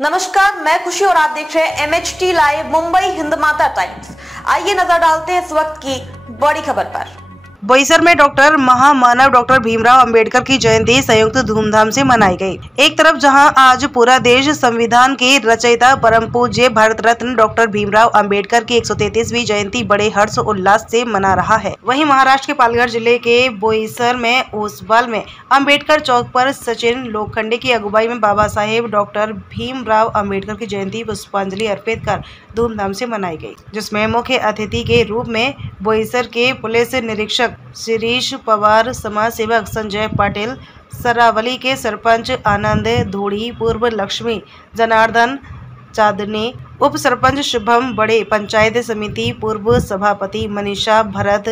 नमस्कार, मैं खुशी और आप देख रहे हैं MHT लाइव मुंबई हिंद माता टाइम्स। आइए नजर डालते हैं इस वक्त की बड़ी खबर पर। बोईसर में डॉक्टर महामानव डॉक्टर भीमराव अंबेडकर की जयंती संयुक्त धूमधाम से मनाई गई। एक तरफ जहां आज पूरा देश संविधान के रचयिता परम पूज्य भारत रत्न डॉक्टर भीमराव अंबेडकर की 133वीं जयंती बड़े हर्ष उल्लास से मना रहा है, वहीं महाराष्ट्र के पालघर जिले के बोईसर में ओसवाल में अंबेडकर चौक पर सचिन लोखंडे की अगुवाई में बाबा साहेब डॉक्टर भीमराव अंबेडकर की जयंती पुष्पांजलि अर्पित कर धूमधाम से मनाई गई, जिसमें मुख्य अतिथि के रूप में बोईसर के पुलिस निरीक्षक शिरीष पवार, समाज सेवक संजय पाटिल, सरावली के सरपंच आनंद धूड़ी, पूर्व लक्ष्मी जनार्दन चांदनी, उप सरपंच शुभम बड़े, पंचायत समिति पूर्व सभापति मनीषा भरत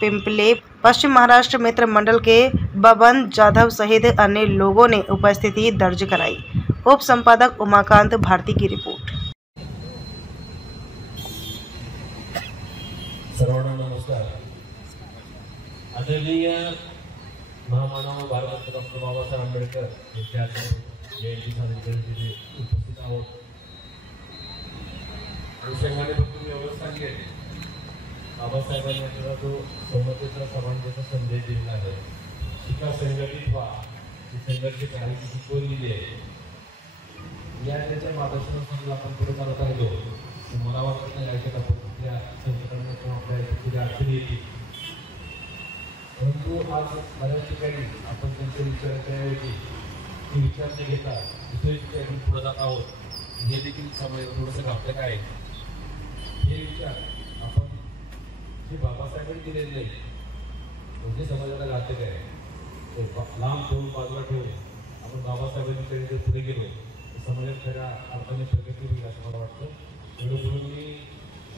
पिंपले, पश्चिम महाराष्ट्र मित्र मंडल के बबन जाधव सहित अन्य लोगों ने उपस्थिति दर्ज कराई। उप संपादक उमाकांत भारती की रिपोर्ट। सर्वांना नमस्कार। आदरणीय महामानव भारतरत्न डॉक्टर बाबासाहेब आंबेडकर यांच्या जयंती साजरी करण्यासाठी उपस्थित आहोत। अनुषंगाने फक्त मी एवढंच सांगेन, बाबासाहेबांनी आपल्याला जो समतेचा समानतेचा संदेश दिलेला आहे, शिका संघटित व्हा, ही संघर्ष करायची शिकवलेली आहे। या त्याच्या मार्गदर्शनाखाली आपण पुढे चालत राहिलो तर मला वाटत नाही याच्यात आपण आपल्या संकटांना किंवा आपल्या याच्यात अडचणी येतील, परंतु आज बऱ्याच ठिकाणी आपण त्यांच्या विचाराच्या ऐवजी ते विचार न घेता दुसऱ्या ठिकाणी पुढे जात आहोत। हे देखील समय थोडंसं घातक आहे। हे विचार आपण जे बाबासाहेबांनी दिलेले नाही म्हणजे समाजाला घातक आहे, तो लांब ठेवून बाजूला ठेवून आपण बाबासाहेबांकडे जर पुढे गेलो तर समाजात खऱ्या अर्थाने प्रगती होईल असं मला वाटतं। एवढं बोलून मी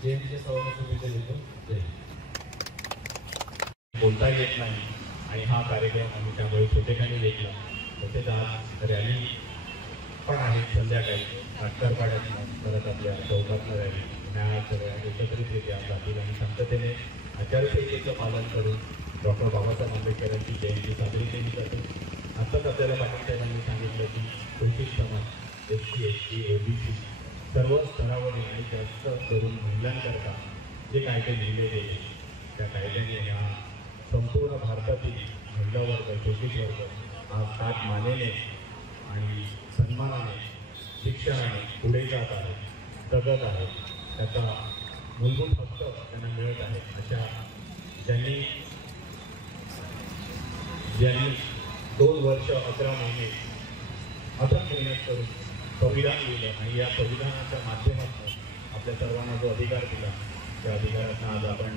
जयंतीच्या सर्वांना शुभेच्छा देतो। जय हिंद। बोलता येत नाही आणि हा कार्यक्रम आम्ही त्यामुळे छोटेखानी घेतला। तसेच आज रॅली पण आहे संध्याकाळी नाटकरपाड्यातनं, परत आपल्या चौकातनं रॅली न्याय सगळ्या एकत्रितरित्या जातील आणि शांततेने आचारसंहितेचं पालन करून डॉक्टर बाबासाहेब आंबेडकरांची जयंती साजरी केली जाते। आत्ताच आपल्याला पाटील साहेबांनी सांगितलं की शोषित समाज SC ST OBC सर्व स्तरावरील आणि जास्त करून महिलांकरता जे कायदे लिहिले गेले त्या कायद्याने या संपूर्ण भारतातील महिला वर्ग, शोषित वर्ग आज ताट मानेने आणि सन्मानाने शिक्षणाने पुढे जात आहे, जगत आहे, त्याचा मूलभूत हक्क त्यांना मिळत आहे। अशा ज्यांनी 2 वर्ष 11 महिने अथक मेहनत करून संविधान लिहिलं आणि या संविधानाच्या माध्यमातून आपल्या सर्वांना जो अधिकार दिला त्या अधिकाराचा आज आपण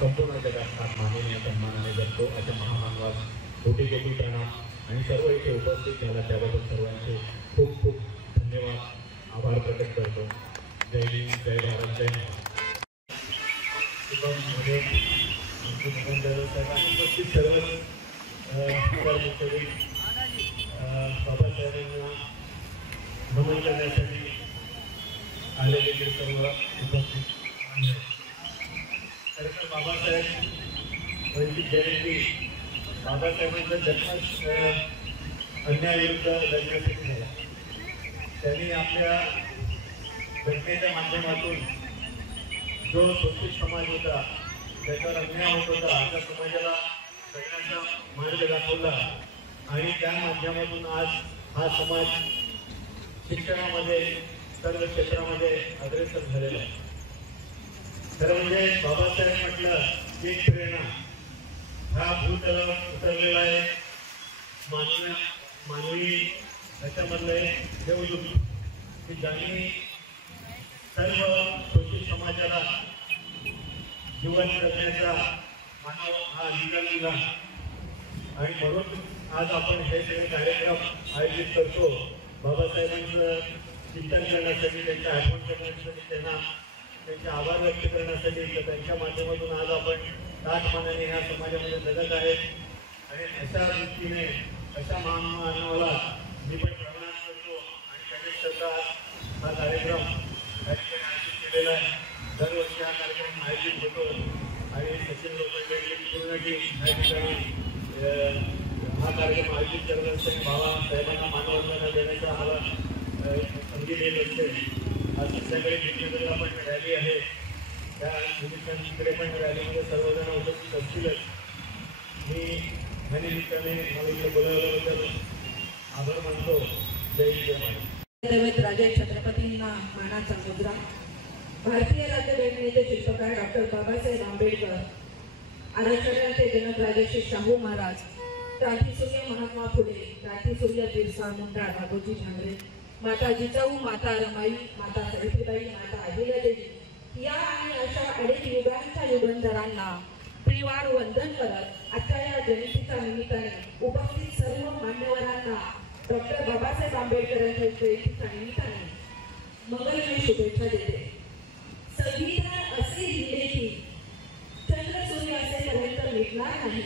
संपूर्ण जगात हात मानेने सन्मानाने जगतो। अशा महामानवास कोटी कोटी प्रणाम आणि सर्व इथे उपस्थित झाला त्याबद्दल सर्वांचे खूप खूप धन्यवाद, आभार प्रकट करतो। जय हिंद, जय भारत, जय उपस्थित सर्व बाबासाहेबांना नमन करण्यासाठी आलेले सर्व उपस्थित खरंतर बाबासाहेबांची जयंती बाबासाहेबांचा जन्म अन्यायाविरुद्ध लढण्यासाठी झाला। त्यांनी आपल्या घटनेच्या माध्यमातून जो शोषित समाज होता, त्याच्यावर अन्याय होत होता, त्या समाजाला सगळ्यांचा मार्ग दाखवला आणि त्या माध्यमातून आज हा समाज शिक्षणामध्ये सर्व क्षेत्रामध्ये अग्रेसर झालेला आहे। खरं म्हणजे बाबासाहेब म्हटलं की एक प्रेरणा हा भूतलावर उतरलेला आहे, मानवी त्याच्यामधले देवदूत की ज्यांनी सर्व शोषित समाजाला जीवन जगण्याचा मानव हा अधिकार दिला आणि म्हणून आज आपण हे सगळे कार्यक्रम आयोजित करतो। बाबासाहेबांचं चिंतन करण्यासाठी, त्यांच्या आठवण करण्यासाठी, त्यांचे आभार व्यक्त करण्यासाठी त्यांच्या माध्यमातून आज आपण ताटमानाने ह्या समाजामध्ये जगत आहेत आणि अशा दृष्टीने अशा महामानवाला मी पण प्रणाम करतो आणि त्यांनी स्वतः हा कार्यक्रम आयोजित केलेला आहे। दरवर्षी हा कार्यक्रम आयोजित होतो आणि सचिन लोखंडे पूर्ण टीम या ठिकाणी हा कार्यक्रम आयोजित करत असताना बाबासाहेबांना मानवंदना देण्याचा आम्हाला संधी देत असते. आज संध्याकाळी जिल्ह्यामध्ये आपण रॅली आहे, त्या निमित्ताने पण रॅलीमध्ये सर्वजण उपस्थित असतीलच. मी या निमित्ताने मला इकडे बोलावल्याबद्दल आभार मानतो. जय जय राजे छत्रपतींना मानाचा मुद्रा. भारतीय राज्यघटनेचे शिल्पकार डॉक्टर बाबासाहेब आंबेडकर, आरक्षणाचे जनक राजर्षी शाहू महाराज, क्रांतीसूर्य महात्मा फुले, क्रांतीसूर्य बिरसा मुंडा, राघोजी भांगरे, माता जिजाऊ, माता रमाई, माता सावित्रीबाई, माता अहिल्यादेवी या आणि अशा अनेक युगांच्या युगंधरांना प्रियवार वंदन करत आजच्या या जयंतीच्या निमित्ताने उपस्थित सर्व मान्यवरांना डॉक्टर बाबासाहेब आंबेडकरांच्या जयंतीच्या निमित्ताने मंगलमय शुभेच्छा देते. संविधान असे लिहिले की चंद्र सूर्य असेपर्यंत मिटणार नाही,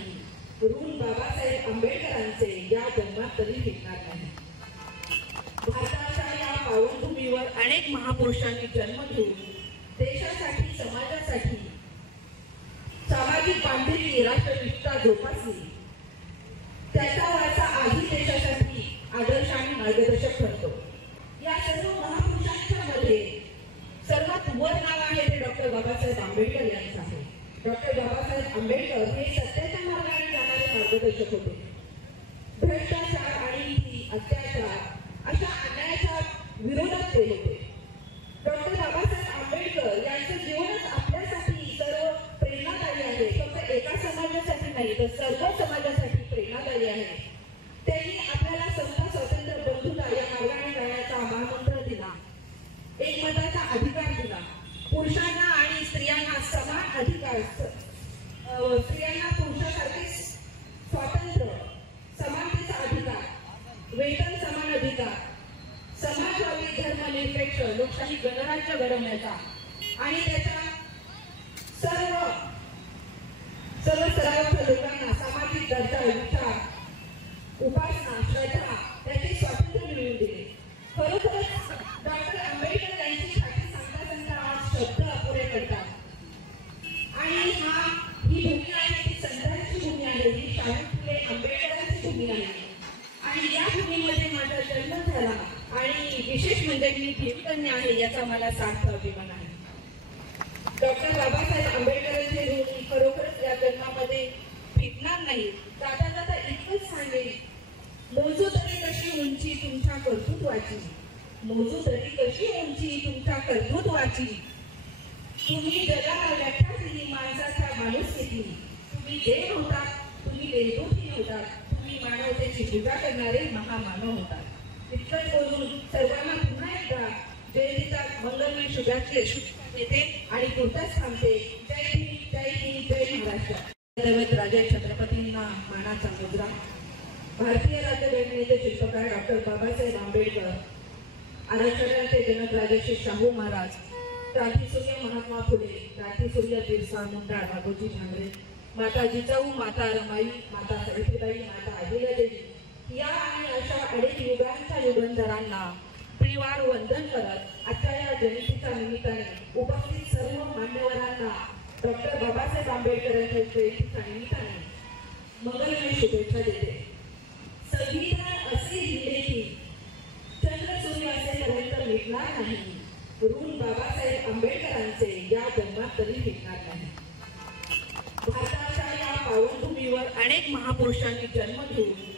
ऋण बाबासाहेब आंबेडकरांचे या जन्मात तरी मिटणार नाही. भारताच्या या पावनभूमीवर अनेक महापुरुषांनी जन्म घेऊन देशासाठी, समाजासाठी सामाजिक बांधिलकी, राष्ट्रनिष्ठा जोपासली. त्याचा वारसा आधी देशासाठी आदर्श आणि मार्गदर्शक ठरतो. या सर्व महापुरुषांच्या मध्ये सर्वात वर नाव आहे ते डॉक्टर बाबासाहेब आंबेडकर यांचं आहे. डॉक्टर बाबासाहेब आंबेडकर हे सत्याच्या मार्गाने जाणारे मार्गदर्शक होते. भ्रष्टाचार आणि अत्याचार अशा अन्यायाच्या विरोधात ते होते. डॉक्टर बाबासाहेब आंबेडकर यांचं जीवनच आपल्यासाठी सर्व प्रेरणादायी आहे. फक्त एका समाजासाठी नाही तर सर्व समाजासाठी प्रेरणादायी आहे. त्यांनी आपल्याला समता, स्वातंत्र्य, बंधुता या मार्गाने जाण्याचा महामंत्र दिला. एकमताचा अधिकार दिला. पुरुषांना आणि स्त्रियांना समान अधिकार, स्त्रियांना पुरुषासारखे स्वातंत्र्य, समानतेचा अधिकार, वेतन समान अधिकार, समाजवादी, धर्मनिरपेक्ष, लोकशाही गणराज्य घडवण्याचा आणि त्याच्या सर्व स्तरावरच्या लोकांना सामाजिक दर्जा, विचार, उपासना, श्रद्धा त्याचे स्वातंत्र्य मिळवून दिले. खरोखरच डॉक्टर आंबेडकर यांची साठी सांगता सांगता आज शब्द अपुरे पडतात. आणि ही भूमी आहे ती संतांची भूमी आहे, ही शाहू फुले आंबेडकरांची भूमी आहे. आणि या भूमीमध्ये माझा जन्म झाला आणि विशेष म्हणजे मी भीमकन्या आहे याचा मला सार्थ अभिमान आहे. डॉक्टर बाबासाहेब आंबेडकरांचे ऋण खरोखरच या जन्मामध्ये फिटणार नाही. जाता जाता इतकंच सांगेल, मोजू तरी कशी उंची तुमच्या कर्तृत्वाची, मोजू तरी कशी उंची तुमच्या कर्तृत्वाची. तुम्ही जगाला व्याख्या दिली माणसाच्या माणुसकीची. तुम्ही देव होतात, तुम्ही देवदूतही होतात, तुम्ही मानवतेची पूजा करणारे महामानव होतात. इतकंच बोलून सर्वांना पुन्हा एकदा जयंतीचा मंगलमय शुभेच्छा देते आणि पुरताच थांबते. जय भीम, जय भीम, जय महाराष्ट्र. राजे छत्रपतींना मानाचा मुद्रा. भारतीय राज्यघटनेचे शिल्पकार डॉक्टर बाबासाहेब आंबेडकर, आरक्षणाचे जनक राजर्षी शाहू महाराज, क्रांतीसूर्य महात्मा फुले, क्रांतीसूर्य बिरसा मुंडा, राघोजी भांगरे, माता जिजाऊ, माता रमाई, माता सावित्रीबाई, माता अहिल्यादेवी या आणि अशा अनेक युगांच्या युगंधरांना प्रियवार वंदन करत आजच्या या जयंतीच्या निमित्ताने उपस्थित सर्व मान्यवरांना डॉक्टर बाबासाहेब आंबेडकरांच्या जयंतीच्या निमित्ताने मंगलमय शुभेच्छा देते. संविधान असे लिहिले की चंद्र सूर्य असेपर्यंत मिटणार नाही, ऋण बाबासाहेब आंबेडकरांचे या जन्मात तरी मिटणार नाही. भारताच्या या पावनभूमीवर अनेक महापुरुषांनी जन्म घेऊन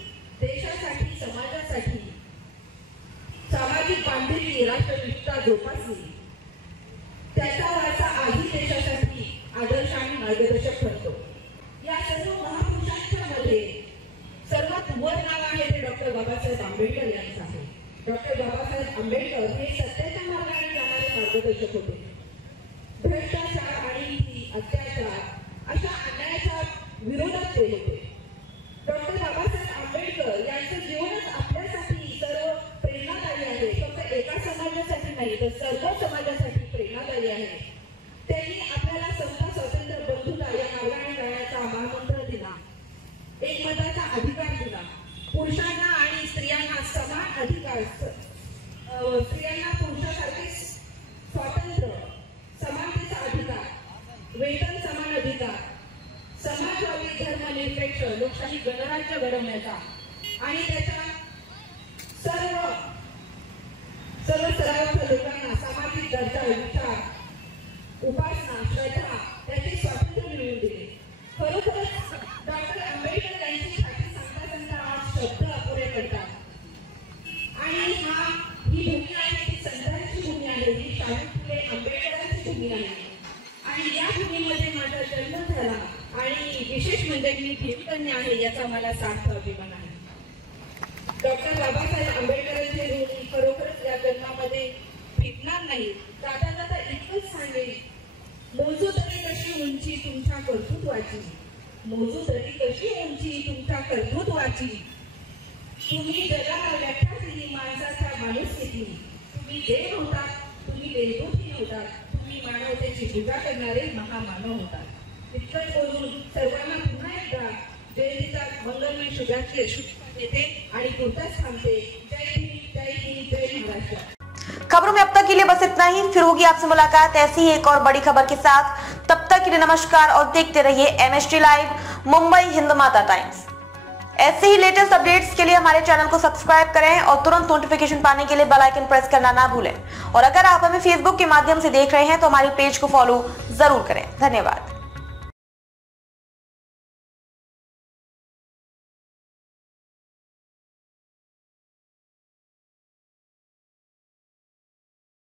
देशासाठी, समाजासाठी सामाजिक बांधिलकी, राष्ट्रनिष्ठा जोपासली. त्याचा वारसा आधी देशासाठी आदर्श आणि मार्गदर्शक ठरतो. या सर्व महापुरुषांच्या मध्ये सर्वात वर नाव आहे ते डॉक्टर बाबासाहेब आंबेडकर यांचं आहे. डॉक्टर बाबासाहेब आंबेडकर हे सत्याच्या मार्गाने जाणारे मार्गदर्शक होते. भ्रष्टाचार आणि अत्याचार अशा अन्यायाच्या विरोधात ते होते. डॉक्टर बाबासाहेब आंबेडकर यांचं जीवनच आपल्यासाठी सर्व प्रेरणादायी आहे. फक्त एका समाजासाठी नाही तर सर्व समाजासाठी प्रेरणादायी आहे. त्यांनी आपल्याला समता, स्वातंत्र्य, बंधुता या मार्गाने जाण्याचा महामंत्र दिला. एकमताचा अधिकार दिला. पुरुषांना आणि स्त्रियांना समान अधिकार, स्त्रियांना पुरुषासारखे स्वातंत्र्य, समानतेचा अधिकार, वेतन समान अधिकार, समाजवादी, धर्मनिरपेक्ष, लोकशाही गणराज्य घडवण्याचा आणि त्याच्या सर्व विचार, उपासना, श्रद्धा त्याचे स्वातंत्र्य मिळवून दिले. खरोखरच डॉक्टर आंबेडकर यांची छाती सांगता सांगता आज शब्द अपुरे पडतात. आणि ही भूमी आहे ती संतांची भूमी आहे, ही शाहू फुले आंबेडकरांची भूमी आहे. आणि या भूमीमध्ये माझा जन्म झाला आणि विशेष म्हणजे मी भीमकन्या आहे याचा मला सार्थ अभिमान आहे. डॉक्टर बाबासाहेब आंबेडकरांचे ऋण खरोखरच या जन्मामध्ये भेटणार नाही. जाता जाता इतकंच सांगेल, मोजू तरी कशी उंची तुमच्या कर्तृत्वाची, मोजू तरी कशी उंची तुमच्या कर्तृत्वाची. तुम्ही जगाला व्याख्या दिली माणसाच्या माणुसकीची. तुम्ही देव होता, तुम्ही देवदूतही होता, तुम्ही मानवतेची पूजा करणारे महामानव होता. इतकंच बोलून सर्वांना पुन्हा एकदा जयंतीचा मंगलमय शुभाशय देते आणि पुरताच थांबते. जय भीम, जय भीम, जय महाराष्ट्र. खबरों में अब तक के लिए बस इतना ही। फिर होगी आपसे मुलाकात ऐसी ही एक और बड़ी खबर के साथ। तब तक के लिए नमस्कार और देखते रहिए MHT लाइव मुंबई हिंद माता टाइम्स। ऐसे ही लेटेस्ट अपडेट्स के लिए हमारे चैनल को सब्सक्राइब करें और तुरंत नोटिफिकेशन पाने के लिए बेल आइकन प्रेस करना ना भूलें। और अगर आप हमें फेसबुक के माध्यम से देख रहे हैं तो हमारे पेज को फॉलो जरूर करें। धन्यवाद।